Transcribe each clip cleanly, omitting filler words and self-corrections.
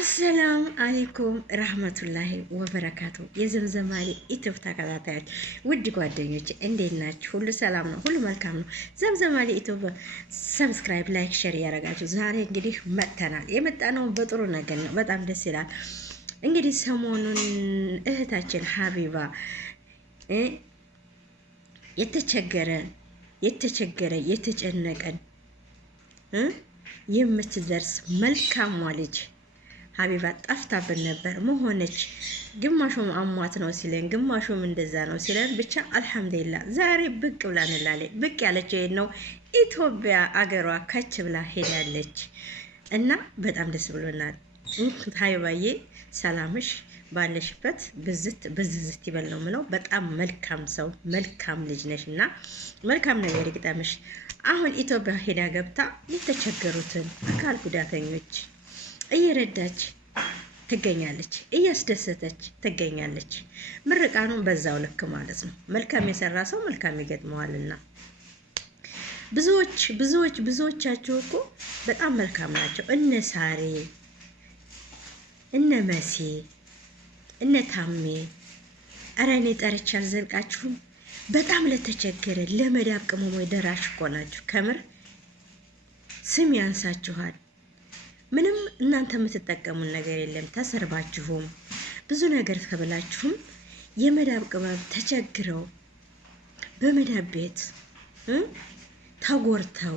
አሰላም አለይኩም ረህመቱላሂ ወበረካቱ። የዘምዘማሊ ኢትዮብ ተከታታዮች ውድ ጓደኞች እንዴት ናችሁ? ሁሉ ሰላም ነው? ሁሉ መልካም ነው? ዘምዘማሊ ኢትዮብ ሰብስክራይብ፣ ላይክ፣ ሼር እያደረጋችሁ ዛሬ እንግዲህ መጥተናል። የመጣነው በጥሩ ነገር ነው። በጣም ደስ ይላል። እንግዲህ ሰሞኑን እህታችን ሀቢባ የተጨነቀን የምትደርስ መልካሟ ልጅ ሀቢባ ጠፍታብን ነበር። መሆነች ግማሹም አሟት ነው ሲለን፣ ግማሹም እንደዛ ነው ሲለን፣ ብቻ አልሐምዱሊላህ ዛሬ ብቅ ብላንላለች። ብቅ ያለች ነው ኢትዮጵያ አገሯ ከች ብላ ሄዳለች እና በጣም ደስ ብሎናል። ሀቢባዬ ሰላምሽ ባለሽበት ብዝዝት ይበል ነው ምለው። በጣም መልካም ሰው መልካም ልጅ ነሽ እና መልካም ነገር ይግጠምሽ። አሁን ኢትዮጵያ ሄዳ ገብታ የተቸገሩትን አካል ጉዳተኞች እየረዳች ትገኛለች፣ እያስደሰተች ትገኛለች። ምርቃኑን በዛው ልክ ማለት ነው። መልካም የሰራ ሰው መልካም ይገጥመዋልና ብዙዎቻችሁ እኮ በጣም መልካም ናቸው። እነ ሳሬ፣ እነ መሲ፣ እነ ታሜ፣ ኧረ እኔ ጠርቼ አልዘልቃችሁም። በጣም ለተቸገረ ለመዳብ ቅመሞች ደራሽ እኮ ናችሁ። ከምር ስም ያንሳችኋል። ምንም እናንተ የምትጠቀሙን ነገር የለም። ተሰርባችሁም ብዙ ነገር ተብላችሁም የመዳብ ቅመም ተቸግረው በመዳብ ቤት ተጎርተው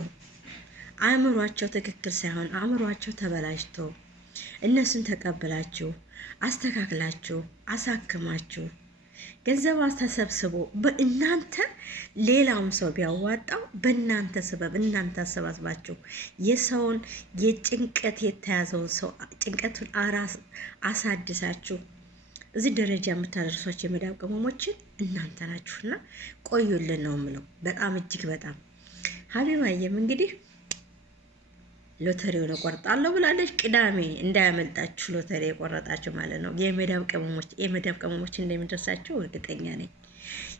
አእምሯቸው ትክክል ሳይሆን አእምሯቸው ተበላሽቶ እነሱን ተቀብላችሁ አስተካክላችሁ አሳክማችሁ ገንዘብ ተሰብስቦ በእናንተ ሌላውም ሰው ቢያዋጣው በእናንተ ሰበብ እናንተ አሰባስባችሁ የሰውን የጭንቀት የተያዘውን ሰው ጭንቀቱን አሳድሳችሁ እዚህ ደረጃ የምታደርሷቸው የመዳብ ቅመሞችን እናንተ ናችሁና ቆዩልን ነው የምለው። በጣም እጅግ በጣም ሀቢባዬም እንግዲህ ሎተሪውን እቆርጣለሁ ብላለች። ቅዳሜ እንዳያመልጣችሁ ሎተሪ የቆረጣችሁ ማለት ነው። የመዳብ ቅመሞች እንደሚደርሳቸው እርግጠኛ ነኝ።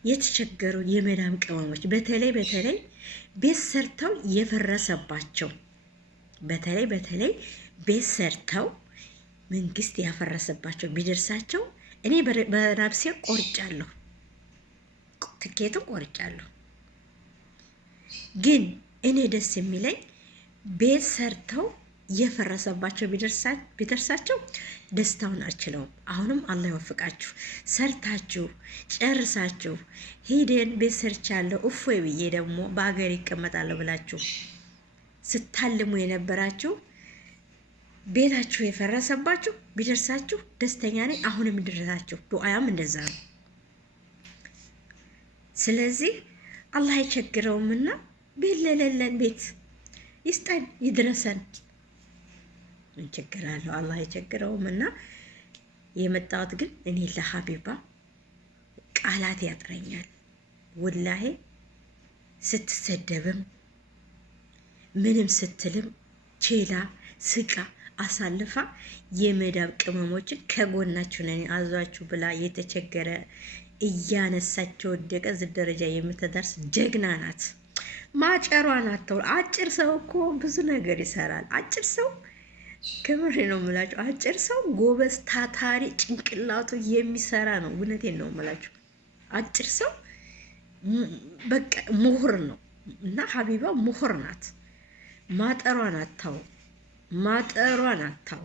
የተቸገሩ የመዳብ ቅመሞች በተለይ ቤት ሰርተው የፈረሰባቸው በተለይ ቤት ሰርተው መንግስት ያፈረሰባቸው ቢደርሳቸው እኔ በራብሴ ቆርጫለሁ፣ ትኬቱን ቆርጫለሁ። ግን እኔ ደስ የሚለኝ ቤት ሰርተው የፈረሰባቸው ቢደርሳቸው ደስታውን አልችለውም። አሁንም አላህ ይወፍቃችሁ። ሰርታችሁ ጨርሳችሁ ሄደን ቤት ሰርቻለሁ እፎይ ብዬ ደግሞ በአገር ይቀመጣለሁ ብላችሁ ስታልሙ የነበራችሁ ቤታችሁ የፈረሰባችሁ ቢደርሳችሁ ደስተኛ ነኝ። አሁንም ድረሳችሁ ዱዓያም እንደዛ ነው። ስለዚህ አላህ አይቸግረውምና ቤት ለሌለን ቤት ይስጠን ይድረሰን። ምን ችግር አለው? አላህ አይቸግረውም። እና የመጣሁት ግን እኔ ለሀቢባ ቃላት ያጥረኛል ወላሂ። ስትሰደብም ምንም ስትልም ቼላ ስቃ አሳልፋ የመዳብ ቅመሞችን ከጎናችሁ ነኝ አዟችሁ ብላ የተቸገረ እያነሳቸው ወደቀ እዚህ ደረጃ የምትደርስ ጀግና ናት። ማጨሯን አተው። አጭር ሰው እኮ ብዙ ነገር ይሰራል። አጭር ሰው ከምሬ ነው የምላችሁ። አጭር ሰው ጎበዝ፣ ታታሪ፣ ጭንቅላቱ የሚሰራ ነው። እውነቴን ነው የምላችሁ። አጭር ሰው በቃ ምሁር ነው እና ሀቢባ ምሁር ናት። ማጠሯን አታው።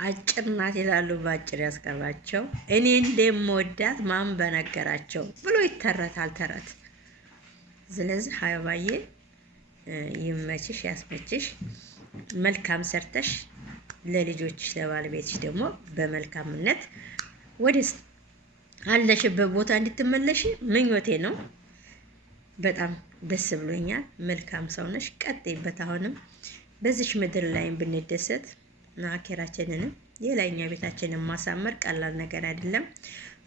አጭር ናት ይላሉ፣ በአጭር ያስቀራቸው። እኔ እንደምወዳት ማን በነገራቸው ብሎ ይተረታል ተረት። ስለዚህ ሀቢባዬ ይመችሽ፣ ያስመችሽ። መልካም ሰርተሽ ለልጆችሽ ለባለቤትሽ ደግሞ በመልካምነት ወደ አለሽበት ቦታ እንድትመለሽ ምኞቴ ነው። በጣም ደስ ብሎኛል። መልካም ሰው ነሽ፣ ቀጥይበት። አሁንም በዚች ምድር ላይም ብንደሰት አኬራችንንም የላይኛው ቤታችንን ማሳመር ቀላል ነገር አይደለም።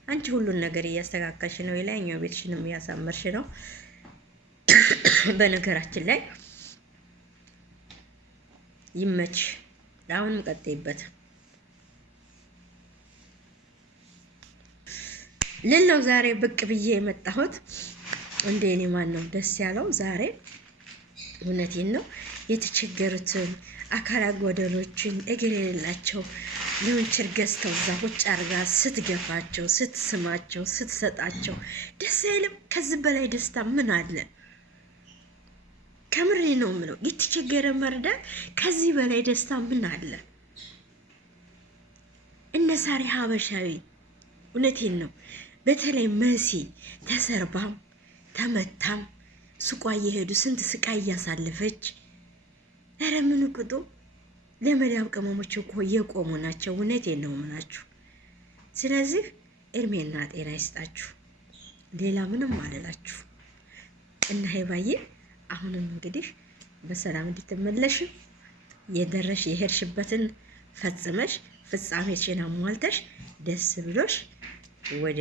አንቺ ሁሉን ነገር እያስተካከልሽ ነው፣ የላይኛው ቤትሽንም እያሳመርሽ ነው። በነገራችን ላይ ይመች። አሁንም ቀጥይበት። ሌላው ዛሬ ብቅ ብዬ የመጣሁት እንደ እኔ ማን ነው ደስ ያለው ዛሬ? እውነቴን ነው የተቸገሩትን አካላት ጎደሎችን እግር የሌላቸው ለወንቸር ገዝተው እዛ ቁጭ አርጋ ስትገፋቸው፣ ስትስማቸው፣ ስትሰጣቸው ደስ አይልም? ከዚህ በላይ ደስታ ምን አለ? ከምሬ ነው የምለው። የተቸገረ መርዳት ከዚህ በላይ ደስታ ምን አለ? እነ ሳሪ ሀበሻዊ እውነቴን ነው። በተለይ መሲ ተሰርባም ተመታም ሱቋ እየሄዱ ስንት ስቃይ እያሳለፈች፣ ኧረ ምን ቅጡ። ለመዳብ ቅመሞች እኮ እየቆሙ ናቸው። እውነቴን ነው የምላችሁ። ስለዚህ እድሜና ጤና ይስጣችሁ። ሌላ ምንም አልላችሁ እና ሄባዬ አሁንም እንግዲህ በሰላም እንድትመለሽ የደረሽ የሄድሽበትን ፈጽመሽ ፍጻሜሽን አሟልተሽ ደስ ብሎሽ ወደ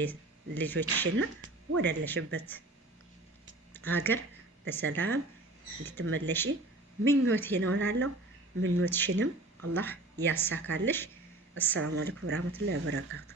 ልጆችሽና ወዳለሽበት ሀገር በሰላም እንድትመለሽ ምኞቴ ነው እላለሁ። ምኞትሽንም አላህ ያሳካልሽ። አሰላሙ አለይኩም ወራህመቱላሂ ወበረካቱ።